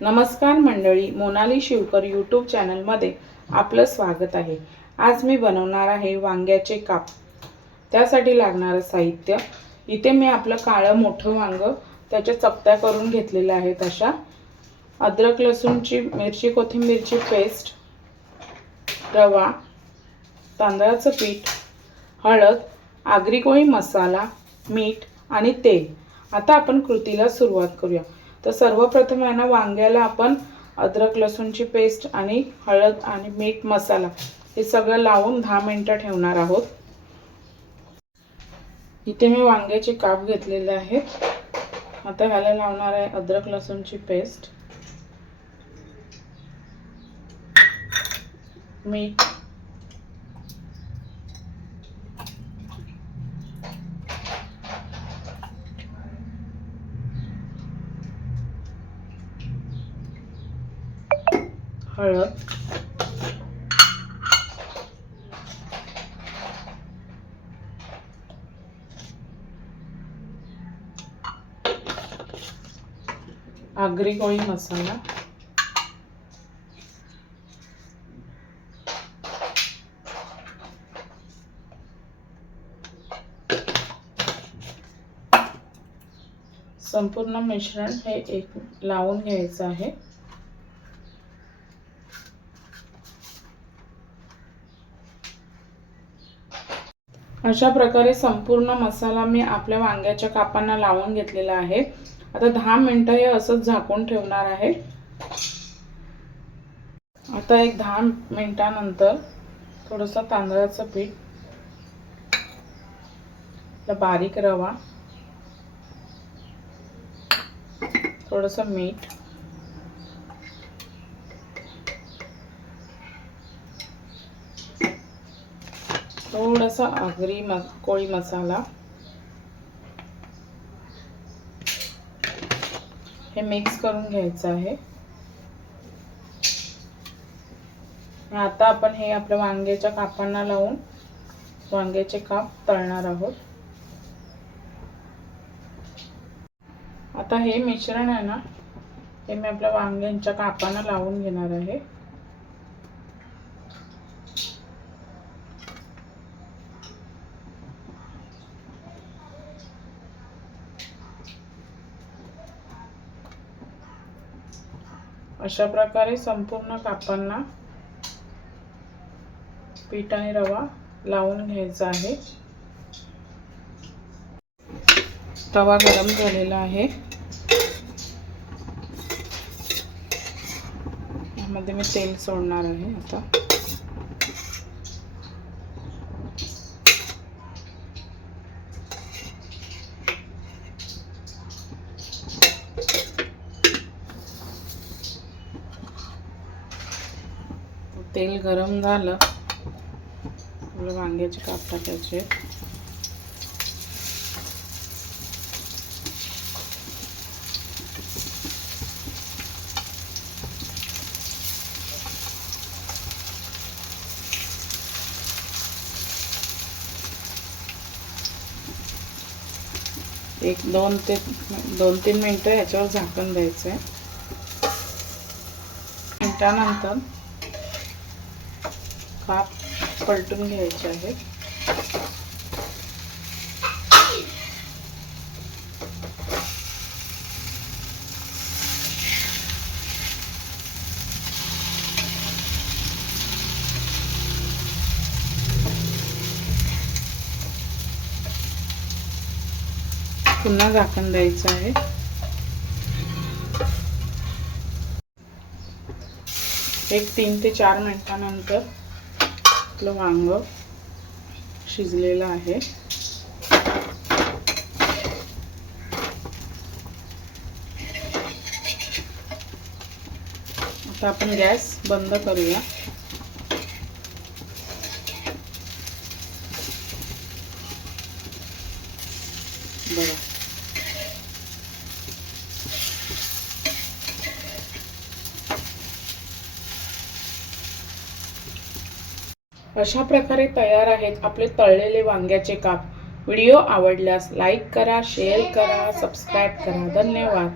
नमस्कार मंडळी मोनाली शिवकर यूट्यूब चॅनलमध्ये आपलं स्वागत आहे. आज मी बनवणार आहे वांग्याचे काप. त्यासाठी लागणारं साहित्य. इथे मी आपलं काळं मोठं वांगं त्याच्या चपत्या करून घेतलेल्या आहेत अशा. अद्रक लसूणची मिरची कोथिंबीरची पेस्ट रवा तांदळाचं पीठ हळद आगरी कोळी मसाला मीठ आणि तेल. आता आपण कृतीला सुरुवात करूया. तर सर्वप्रथम आहे ना वांग्याला आपण अद्रक लसूणची पेस्ट आणि हळद आणि मीठ मसाला हे सगळं लावून दहा मिनटं ठेवणार आहोत. इथे मी वांग्याचे काप घेतलेले आहेत. आता ह्याला लावणार आहे अद्रक लसूणची पेस्ट. मीठ हळद. आगरी कोळी मसाला. संपूर्ण मिश्रण हे एक लावून घ्यायचं आहे. अशा प्रकारे संपूर्ण मसाला मी आपल्या वांग्याच्या कापांना लावून घेतलेला आहे. आता दहा मिनटं हे असंच झाकून ठेवणार आहे. आता एक दहा मिनटानंतर थोडंसं तांदळाचं पीठ बारीक रवा थोडंसं मीठ थोडासा आगरी म कोळी मसाला. हे मिक्स करून घ्यायचं आहे. आता आपण हे आपल्या वांग्याच्या कापांना लावून वांग्याचे काप तळणार आहोत. आता हे मिश्रण आहे ना हे मी आपल्या वांग्यांच्या कापांना लावून घेणार आहे. अशा प्रकारे संपूर्ण कापांना पीठ आणि रवा लावून घ्यायचा आहे. तवा गरम झालेला आहे. यामध्ये मी तेल सोडणार आहे आता. तेल गरम झालं. थोडं वांग्याचे काप टाकायचे. एक दोन ते दोन तीन मिनटं ह्याच्यावर झाकण द्यायचं आहे मिनटानंतर पाप पलटून घ्यायचे आहेत. पुन्हा झाकण द्यायचं आहे. एक तीन ते चार मिनिटानंतर आपलं वांग शिजलेलं आहे. आता आपण गॅस बंद करूया. बघा. अशा प्रकारे तयार आहेत आपले तळलेले वांग्याचे काप. व्हिडिओ आवडल्यास लाईक करा शेअर करा सबस्क्राईब करा. धन्यवाद.